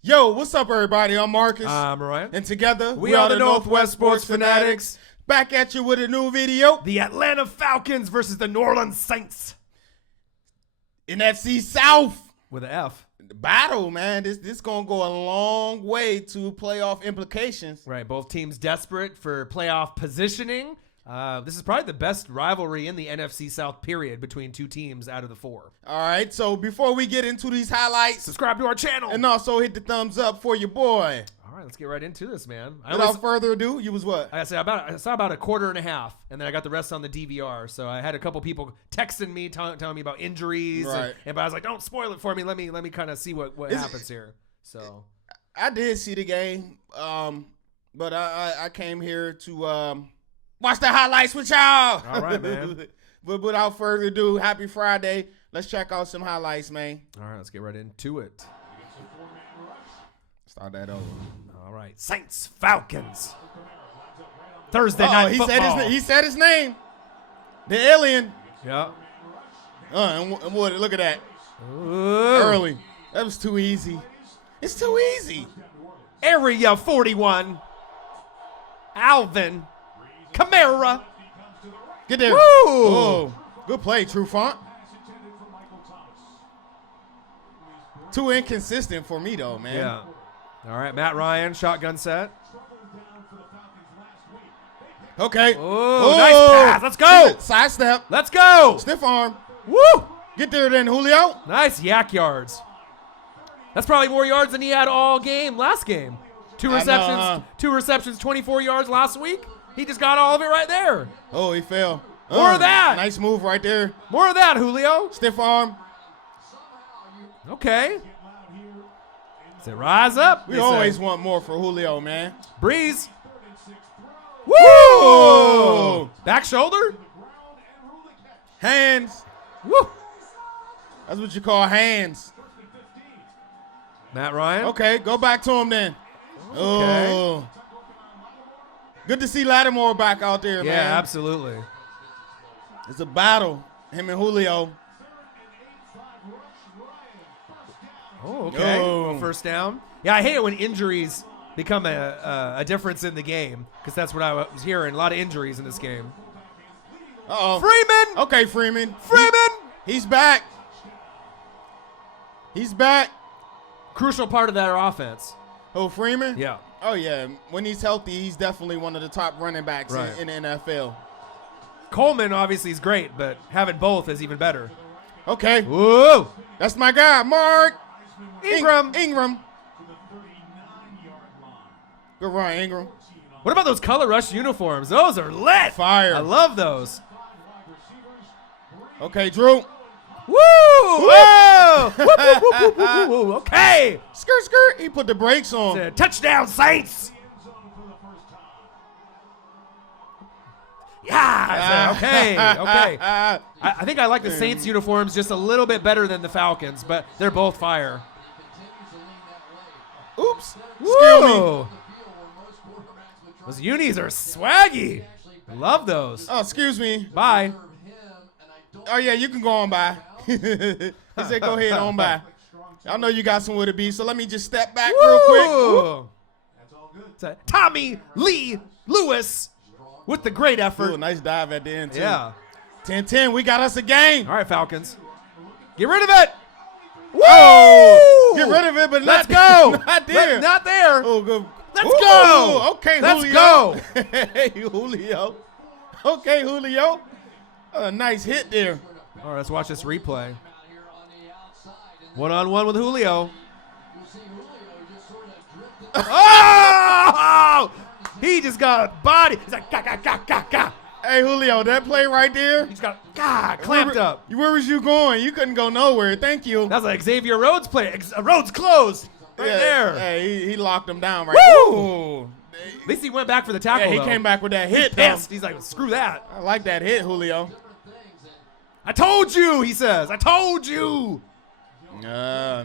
Yo, what's up, everybody? I'm Marcus. I'm Ryan. And together, we are the Northwest Sports Fanatics. Back at you with a new video. The Atlanta Falcons versus the New Orleans Saints. NFC South. With an F. Battle, man. This going to go a long way to playoff implications. Right, both teams desperate for playoff positioning. This is probably the best rivalry in the NFC South period between two teams out of the four. All right, so before we get into these highlights, subscribe to our channel. And also hit the thumbs up for your boy. All right, let's get right into this, man. Without further ado, you was what? I saw about a quarter and a half, and then I got the rest on the DVR. So I had a couple people texting me, telling me about injuries. Right. But I was like, don't spoil it for me. Let me kind of see what happens here. So I did see the game, but I came here to watch the highlights with y'all. All right, man. But without further ado, happy Friday. Let's check out some highlights, man. All right, let's get right into it. Start that over. All right, Saints, Falcons. Thursday night football. He said his name. The alien. Yeah. And what? Look at that. Ooh. Early. That was too easy. It's too easy. Area 41. Alvin Kamara. Get there. Woo! Oh, good play, Trufant. Too inconsistent for me, though, man. Yeah. All right, Matt Ryan, shotgun set. Okay. Oh, nice pass. Let's go. Sidestep. Let's go. Stiff arm. Woo! Get there then, Julio. Nice yak yards. That's probably more yards than he had all game last game. Two receptions, 24 yards last week. He just got all of it right there. Oh, he fell. More of that. Nice move right there. More of that, Julio. Stiff arm. Okay. Say rise up. We always want more for Julio, man. Breeze. Woo! Back shoulder. Hands. Woo! That's what you call hands. Matt Ryan. Okay, go back to him then. Okay. Oh. Good to see Lattimore back out there, man. Yeah, absolutely. It's a battle, him and Julio. Oh, okay. Oh. First down. Yeah, I hate it when injuries become a difference in the game because that's what I was hearing. A lot of injuries in this game. Uh-oh. Freeman. Okay, Freeman. He's back. He's back. Crucial part of that offense. Oh, Freeman? Yeah. Oh, yeah. When he's healthy, he's definitely one of the top running backs in the NFL. Coleman obviously is great, but having both is even better. Okay. Whoa. That's my guy, Mark. Ingram. Good run, Ingram. What about those color rush uniforms? Those are lit. Fire. I love those. Okay, Drew. Woo! Whoa! Woo, woo, woo, woo, woo, woo. Okay. Skirt. He put the brakes on. Touchdown, Saints. Yeah. Okay. I think I like the Saints uniforms just a little bit better than the Falcons, but they're both fire. Oops. Woo! Those unis are swaggy. Love those. Oh, excuse me. Bye. Oh, yeah, you can go on by. He said go ahead on by. I know you got somewhere to be, so let me just step back real quick. Woo! That's all good. Tommy Lee Lewis with the great effort. Ooh, nice dive at the end, too. Yeah. 10-10, we got us a game. All right, Falcons. Get rid of it. Woo! Oh, get rid of it, but let's go. Not there. Not there. Oh, good. Let's go. Okay, let's Julio. Go. Hey, Julio. Okay, Julio. A nice hit there. All right, let's watch this replay. One-on-one with Julio. Oh! He just got body. He's like, ga. Hey, Julio, that play right there. He's got clamped up. Where was you going? You couldn't go nowhere. Thank you. That's like Xavier Rhodes play. Rhodes closed right there. Hey, he locked him down right Woo! At least he went back for the tackle. Yeah, he came back with that hit. He's pissed. He's like, screw that. I like that hit, Julio. I told you, he says. I told you. That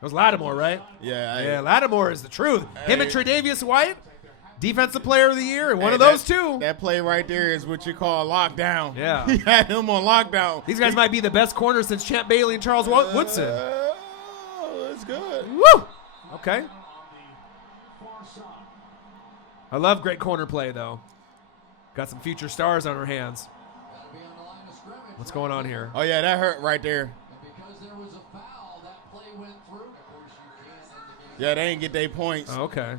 was Lattimore, right? Yeah. Lattimore is the truth. Him and Tre'Davious White, Defensive Player of the Year, and one of those two. That play right there is what you call lockdown. Yeah. He had him on lockdown. These guys might be the best corners since Champ Bailey and Charles Woodson. That's good. Woo! Okay. I love great corner play, though. Got some future stars on her hands. What's going on here? Oh, yeah, that hurt right there. Yeah, they didn't get their points. Oh, okay.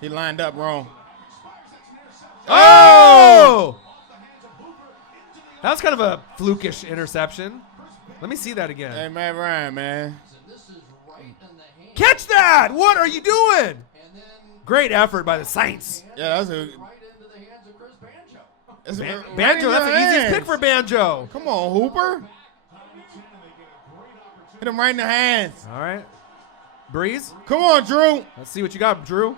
He lined up wrong. Oh! That was kind of a flukish interception. Let me see that again. Hey, Matt Ryan, man. Catch that! What are you doing? Great effort by the Saints. Yeah, that was a Banjo, that's the easiest pick for Banjo. Come on, Hooper. Hit him right in the hands. All right. Breeze. Come on, Drew. Let's see what you got, Drew.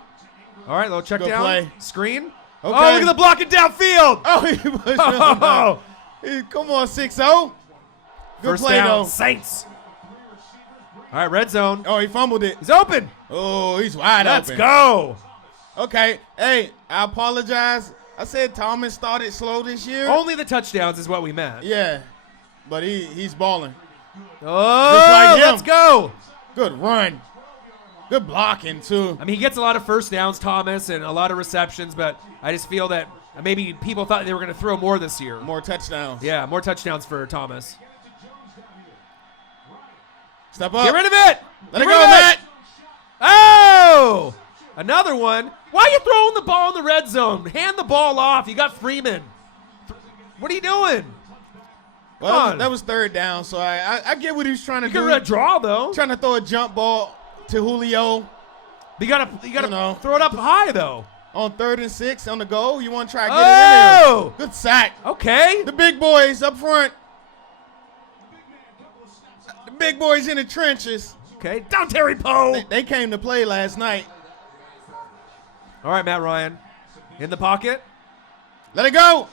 All right, little check Good down. play. Screen. Okay. Oh, look at the blocking downfield. Oh, he was Oh. Come on, 6-0. Good First play, down, though. Saints. All right, red zone. Oh, he fumbled it. He's open. Oh, he's wide Let's open. go. Okay. Hey, I apologize. I said Thomas started slow this year. Only the touchdowns is what we meant. Yeah, but he's balling. Oh, Just like him. let's go. Good run. Good blocking, too. I mean, he gets a lot of first downs, Thomas, and a lot of receptions, but I just feel that maybe people thought they were going to throw more this year. More touchdowns. Yeah, more touchdowns for Thomas. Step up. Get rid of it. Let it Get go, rid of Matt. Oh! Another one. Why are you throwing the ball in the red zone? Hand the ball off. You got Freeman. What are you doing? Well, that was third down, so I get what he was trying to You do. can draw, though. Trying to throw a jump ball to Julio You gotta know. throw it up high, though. on 3rd and 6 on the goal. You want to try to get it in Oh! there. Good sack. Okay. The big boys up front. The big boys in the trenches. Okay. Down Terry Poe. They came to play last night. All right, Matt Ryan. In the pocket. Let it go.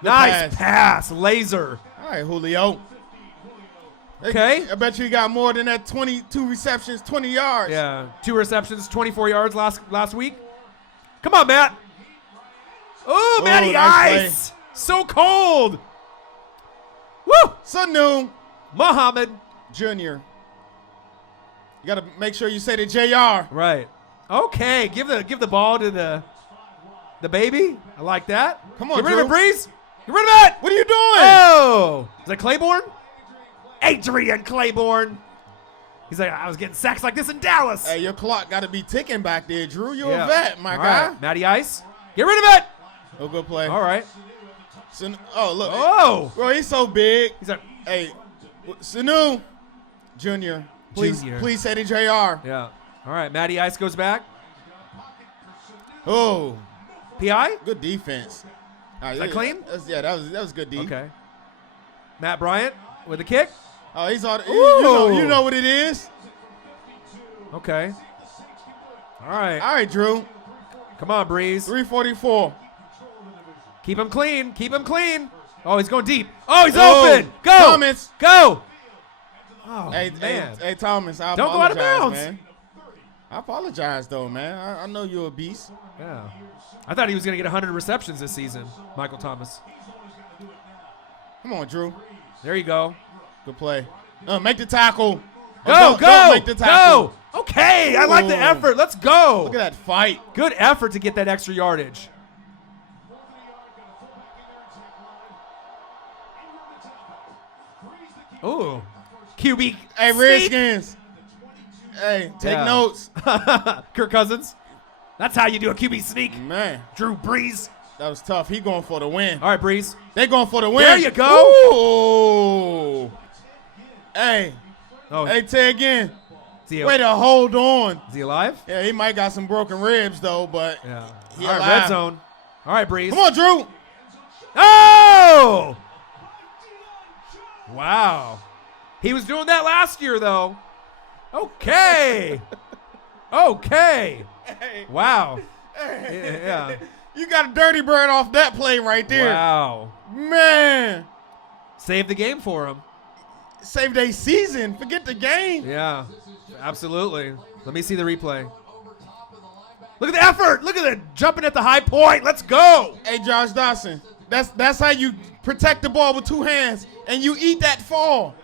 Good Nice pass. Laser. All right, Julio. Okay. I bet you got more than that 22 receptions, 20 yards. Yeah. 2 receptions, 24 yards last week. Come on, Matt. Oh, Matty nice Ice. So cold. Woo. Sanu Muhammad. Jr. You got to make sure you say the JR. Right. Okay. Give the ball to the baby. I like that. Come on, Get rid of Drew. it, Breeze. Get rid of it. What are you doing? Oh. Is that Claiborne? Adrian Claiborne. He's like, I was getting sacks like this in Dallas. Hey, your clock got to be ticking back there, Drew. You're Yeah. a vet, my All guy. right. Matty Ice. Get rid of it. Oh, good play. All right. Look. Oh. Bro, he's so big. He's like, Hey, Sanu Jr., please say the JR. yeah. All right. Matty Ice goes back. Oh, PI? good defense. Is that clean? That was good D. Okay. Matt Bryant with a kick. Oh, he's all. Ooh. You know what it is. Okay. All right. All right, Drew. Come on, Breeze. 344. Keep him clean. Keep him clean. Oh, he's going deep. Oh, he's Oh, open. Go. Thomas. Go. Oh, Hey, man. hey, Thomas, I Don't go out of apologize, bounds. man. I apologize, though, man. I know you're a beast. Yeah. I thought he was going to get 100 receptions this season, Michael Thomas. Come on, Drew. There you go. Good play. Make the tackle. Go, go. Don't make the tackle. Go. Okay. I like the Ooh. effort. Let's go. Look at that fight. Good effort to get that extra yardage. Ooh. QB. Hey, sneak. Redskins. Hey, take Yeah. notes. Kirk Cousins. That's how you do a QB sneak. Man, Drew Brees. that was tough. He going for the win. All right, Brees. They going for the win. There you go. Ooh. Hey. Oh, Hey, say again. is he, Way to hold on. is he alive? Yeah, he might got some broken ribs, though, but Yeah. he All right, alive. red zone. All right, Brees. Come on, Drew. Oh! Wow. He was doing that last year, though. Okay. Okay. Hey. Wow. Yeah. You got a dirty bird off that play right there. Wow. Man. Saved the game for him. Saved a season. Forget the game. Yeah. Absolutely. Let me see the replay. Look at the effort. Look at it. Jumping at the high point. Let's go. Hey, Josh Dawson. That's how you protect the ball with 2 hands, and you eat that fall.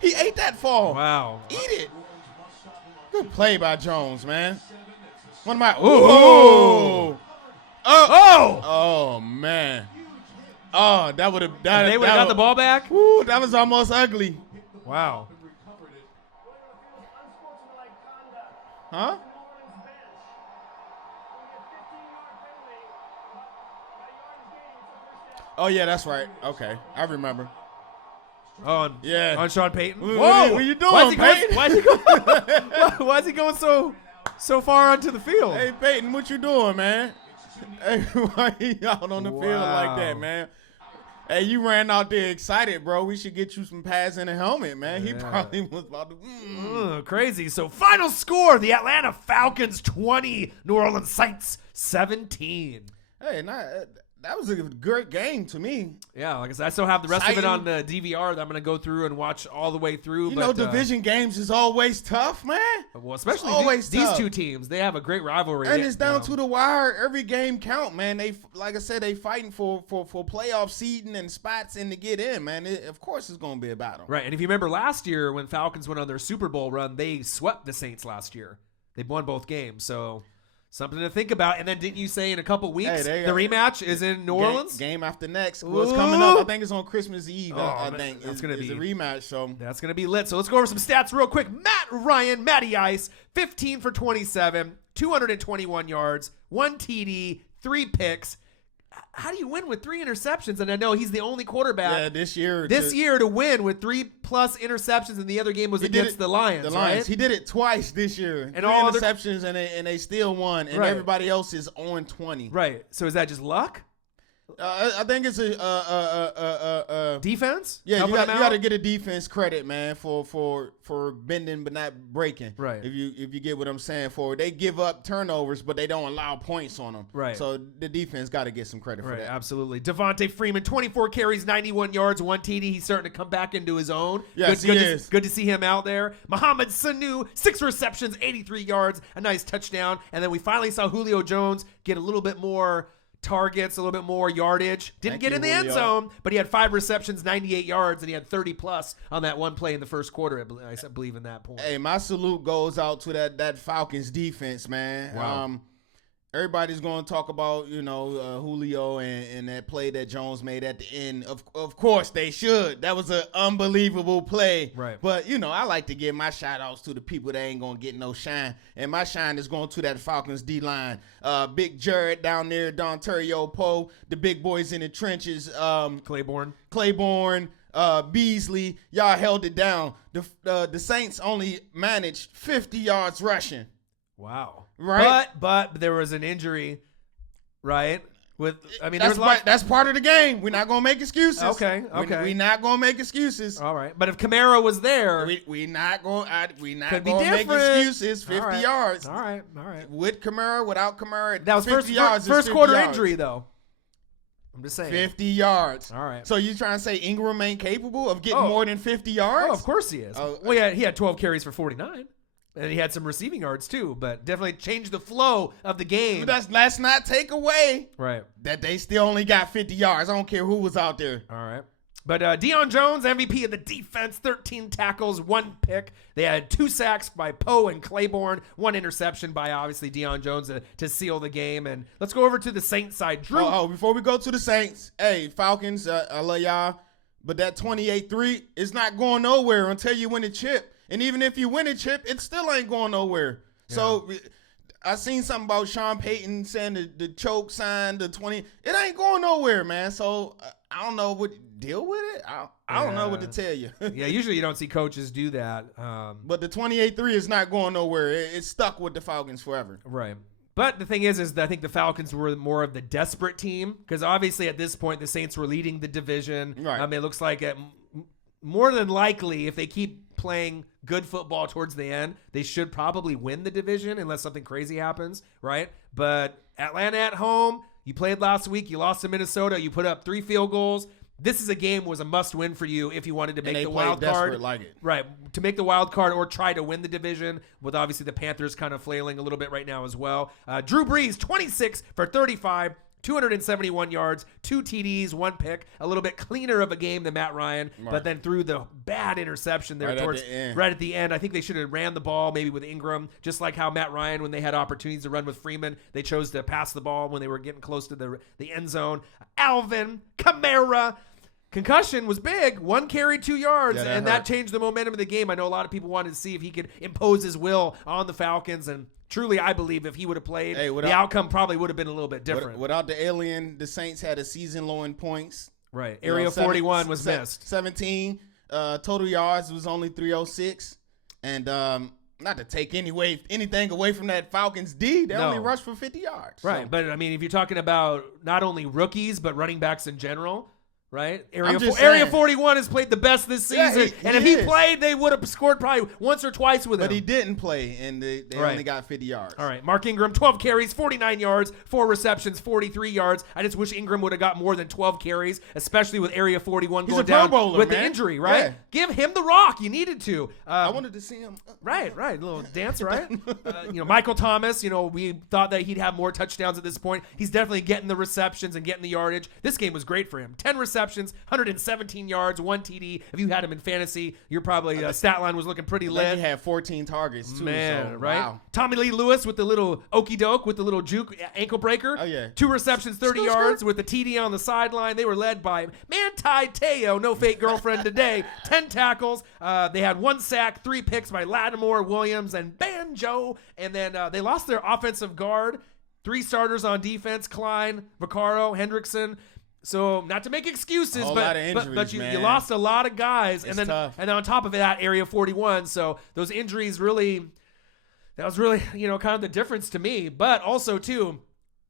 He ate that fall. Wow. Eat it. Good play by Jones, man. One of my. Ooh. Oh, man. Oh, that would have. They would have got the ball back. Woo, that was almost ugly. Wow. Huh? Oh, yeah, that's right. Okay, I remember. On Sean Payton. Whoa, what you doing, Peyton? Why is he going so far onto the field? Hey, Peyton, what you doing, man? Hey, why you out on the field like that, man? Hey, you ran out there excited, bro. We should get you some pads and a helmet, man. He probably was about to. Crazy. So, final score: the Atlanta Falcons 20, New Orleans Saints 17. Hey, that was a great game to me. Yeah, like I said, I still have the rest of it on the DVR that I'm going to go through and watch all the way through. You know, division games is always tough, man. Well, especially these two teams. They have a great rivalry. And it's down to the wire. Every game count, man. They, like I said, they fighting for playoff seeding and spots in to get in, man. Of course it's going to be a battle. Right, and if you remember last year when Falcons went on their Super Bowl run, they swept the Saints last year. They won both games, so... something to think about. And then didn't you say in a couple weeks the rematch is in New Orleans? Game after next. Well, it's coming up. I think it's on Christmas Eve. I think it's going to be a rematch. So that's going to be lit. So let's go over some stats real quick. Matty Ice, 15 for 27, 221 yards, 1 TD, 3 picks. How do you win with 3 interceptions? And I know he's the only quarterback this year to win with 3+ interceptions, and the other game was against the Lions. The Lions. Right? He did it twice this year. And 3 all interceptions, and they still won. And everybody else is on 20. Right. So is that just luck? I think it's a defense. Yeah, you got to get a defense credit, man, for bending but not breaking. Right. If you get what I'm saying, they give up turnovers, but they don't allow points on them. Right. So the defense got to get some credit for that. Absolutely. Devontae Freeman, 24 carries, 91 yards, 1 TD. He's starting to come back into his own. Yes, he is. Good to see him out there. Mohamed Sanu, 6 receptions, 83 yards, a nice touchdown. And then we finally saw Julio Jones get a little bit more targets, a little bit more yardage. Didn't get in the end zone, but he had 5 receptions, 98 yards, and he had 30+ on that one play in the first quarter. I believe in that point. Hey, my salute goes out to that Falcons defense, man. Wow. Everybody's going to talk about, Julio and that play that Jones made at the end. Of course, they should. That was an unbelievable play. Right. But, I like to give my shout-outs to the people that ain't going to get no shine. And my shine is going to that Falcons D-line. Big Jared down there, Dontario Poe, the big boys in the trenches. Claiborne, Beasley, y'all held it down. The Saints only managed 50 yards rushing. Wow. Right. But there was an injury, right? That's part of the game. We're not gonna make excuses. Okay. We're not gonna make excuses. All right. But if Kamara was there, we're not gonna make excuses. 50 yards. All right. With Kamara, without Kamara, that was 50 yards. First quarter injury though. I'm just saying. 50 yards. All right. So you trying to say Ingram ain't capable of getting more than 50 yards? Oh, of course he is. Well, he had 12 carries for 49. And he had some receiving yards too, but definitely changed the flow of the game. But let's not take away that they still only got 50 yards. I don't care who was out there. All right. But Deion Jones, MVP of the defense, 13 tackles, 1 pick. They had 2 sacks by Poe and Claiborne, 1 interception by obviously Deion Jones to seal the game. And let's go over to the Saints side. Drew. Before we go to the Saints, hey, Falcons, I love y'all. But that 28-3 is not going nowhere until you win a chip. And even if you win a chip, it still ain't going nowhere. Yeah. So I seen something about Sean Payton saying the choke sign, the 20. It ain't going nowhere, man. So I don't know what deal with it. I don't know what to tell you. Yeah, usually you don't see coaches do that. But the 28-3 is not going nowhere. It's stuck with the Falcons forever. Right. But the thing is that I think the Falcons were more of the desperate team because obviously at this point the Saints were leading the division. Right. It looks like more than likely if they keep playing good football towards the end, they should probably win the division unless something crazy happens, right? But Atlanta at home, you played last week, you lost to Minnesota, you put up 3 field goals. This is a game was a must-win for you if you wanted to make the wild card. Like it. Right, to make the wild card or try to win the division, with obviously the Panthers kind of flailing a little bit right now as well. Drew Brees, 26 for 35, 271 yards, 2 TDs, 1 pick, a little bit cleaner of a game than Matt Ryan, but then threw the bad interception there right at the end. I think they should have ran the ball maybe with Ingram, just like how Matt Ryan, when they had opportunities to run with Freeman, they chose to pass the ball when they were getting close to the end zone. Alvin Kamara. Concussion was big. 1 carry, 2 yards, and that changed the momentum of the game. I know a lot of people wanted to see if he could impose his will on the Falcons, and truly, I believe if he would have played, the outcome probably would have been a little bit different. Without the alien, the Saints had a season low in points. Right. Area 41 was missed. 17 total yards was only 306. And not to take anything away from that Falcons D, they only rushed for 50 yards. Right. So. But, I mean, if you're talking about not only rookies, but running backs in general, right? Area 41 has played the best this season. Yeah, if he played, they would have scored probably once or twice with him. But he didn't play, and they only got 50 yards. All right. Mark Ingram, 12 carries, 49 yards, 4 receptions, 43 yards. I just wish Ingram would have got more than 12 carries, especially with Area 41 going down with the injury, right? Yeah. Give him the rock. You needed to. I wanted to see him. Right. A little dance, right? Michael Thomas, we thought that he'd have more touchdowns at this point. He's definitely getting the receptions and getting the yardage. This game was great for him. 10 receptions. 117 yards, 1 TD. If you had him in fantasy, your probably stat line was looking pretty lit. He had 14 targets too. Man, so, right? Wow. Tommy Lee Lewis with the little okey doke with the little juke ankle breaker. Oh yeah. 2 receptions, 30 yards with the TD on the sideline. They were led by Manti Te'o, no fake girlfriend today. 10 tackles. They had 1 sack, 3 picks by Lattimore, Williams, and Banjo. And then they lost their offensive guard. 3 starters on defense: Klein, Vaccaro, Hendrickson. So not to make excuses, but you lost a lot of guys, and then on top of that, Area 41. So those injuries that was really kind of the difference to me. But also too,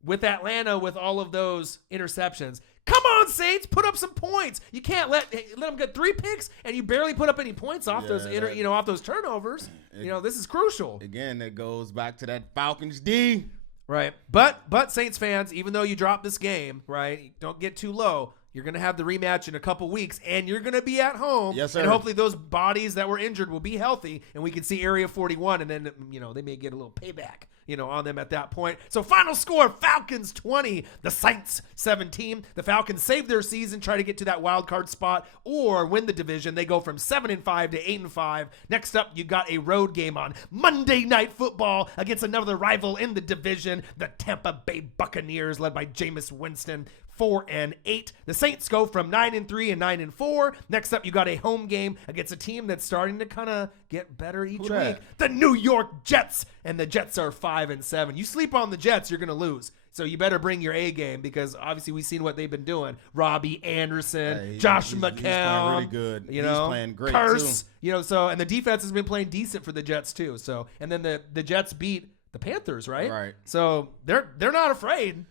with Atlanta, with all of those interceptions, come on Saints, put up some points. You can't let them get 3 picks, and you barely put up any points off off those turnovers. This is crucial. Again, that goes back to that Falcons D. Right. But Saints fans, even though you dropped this game, right, don't get too low. You're going to have the rematch in a couple weeks, and you're going to be at home. Yes, sir. And hopefully those bodies that were injured will be healthy, and we can see Area 41, and then, they may get a little payback, on them at that point. So final score, Falcons 20, the Saints 17. The Falcons save their season, try to get to that wild card spot, or win the division. They go from 7-5 to 8-5. Next up, you got a road game on Monday Night Football against another rival in the division, the Tampa Bay Buccaneers, led by Jameis Winston. 4-8. The Saints go from 9-3 and 9-4. Next up, you got a home game against a team that's starting to kind of get better each week. The New York Jets, and the Jets are 5-7. You sleep on the Jets, you're going to lose. So you better bring your A game, because obviously we've seen what they've been doing. Robbie Anderson, Josh McCown, he's playing really good. He's playing great Curse, too. And the defense has been playing decent for the Jets too. So, and then the Jets beat the Panthers, right? Right. So they're not afraid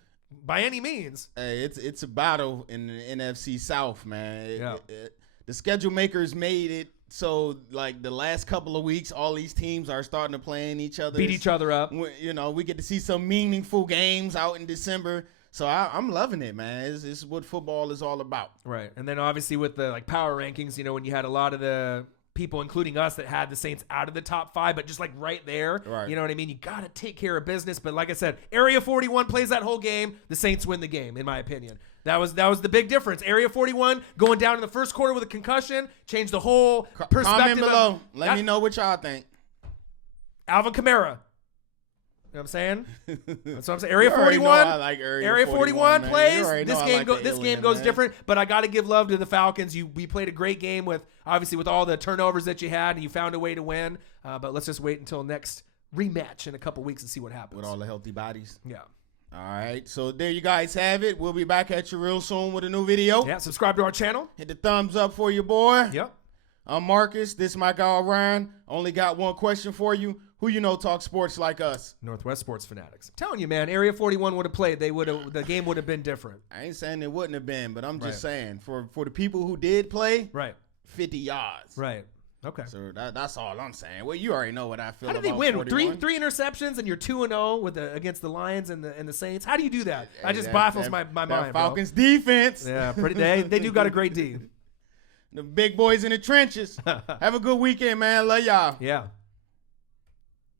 by any means. Hey, it's a battle in the NFC South, man. The schedule makers made it so, like, the last couple of weeks, all these teams are starting to play in each other. Beat each other up. We get to see some meaningful games out in December. So I'm loving it, man. It's what football is all about. Right. And then obviously with the power rankings, when you had a lot of the people, including us, that had the Saints out of the top 5, but just right there. Right. You know what I mean? You got to take care of business. But like I said, Area 41 plays that whole game. The Saints win the game, in my opinion. That was the big difference. Area 41 going down in the first quarter with a concussion changed the whole perspective. Comment below. Let me know what y'all think. Alvin Kamara. You know what I'm saying? That's what I'm saying. Area 41. I like Area 41 plays. This game goes different, but I got to give love to the Falcons. We played a great game with all the turnovers that you had, and you found a way to win. But let's just wait until next rematch in a couple weeks and see what happens. With all the healthy bodies. Yeah. All right, so there you guys have it. We'll be back at you real soon with a new video. Yeah, subscribe to our channel. Hit the thumbs up for your boy. Yep. I'm Marcus. This is my guy, Ryan. Only got one question for you. Who talk sports like us? Northwest Sports Fanatics. I'm telling you, man, Area 41 would have played. The game would have been different. I ain't saying it wouldn't have been, but I'm just saying for the people who did play, 50 yards. Right. Okay. So that's all I'm saying. Well, you already know what I feel. How did they win? Three interceptions, and you're 2-0 against the Lions and the Saints. How do you do that? That just baffles my mind. Falcons defense. Yeah, they do got a great D. The big boys in the trenches. Have a good weekend, man. Love y'all. Yeah.